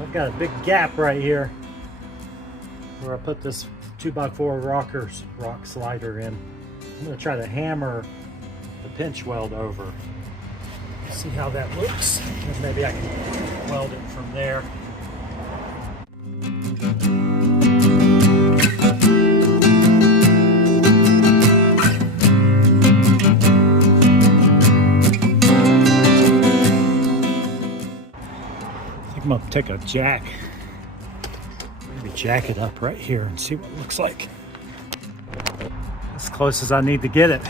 I've got a big gap right here where I put this 2x4 rock slider in. I'm going to try to hammer the pinch weld over. See how that looks, and maybe I can weld it from there. I think I'm going to take a jack, maybe jack it up right here and see what it looks like. As close as I need to get it.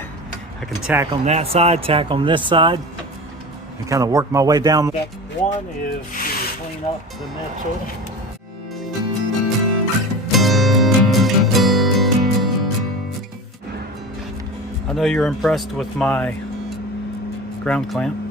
I can tack on that side, tack on this side, and kind of work my way down. Step one is to clean up the metal. I know you're impressed with my ground clamp.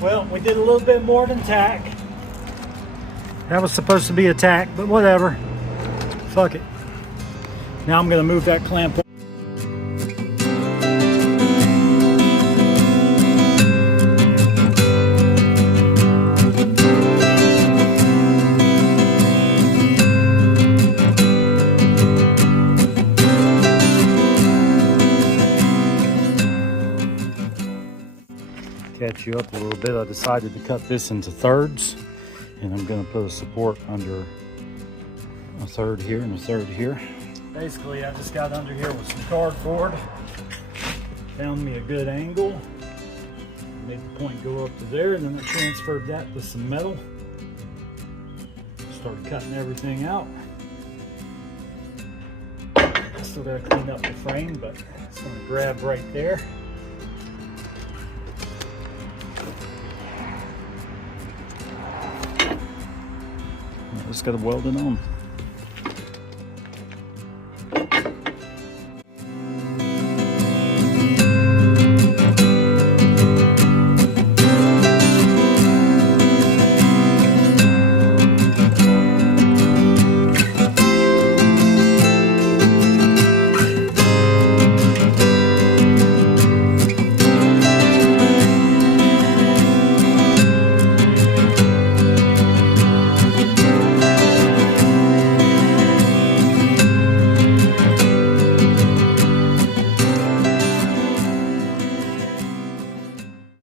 Well, we did a little bit more than tack. That was supposed to be a tack, but whatever. Fuck it. Now I'm going to move that clamp. Catch you up a little bit, I decided to cut this into thirds, and I'm going to put a support under a third here and a third here. Basically, I just got under here with some cardboard, found me a good angle, made the point go up to there, and then I transferred that to some metal, started cutting everything out. Still got to clean up the frame, but it's going to grab right there. Just got to weld it on.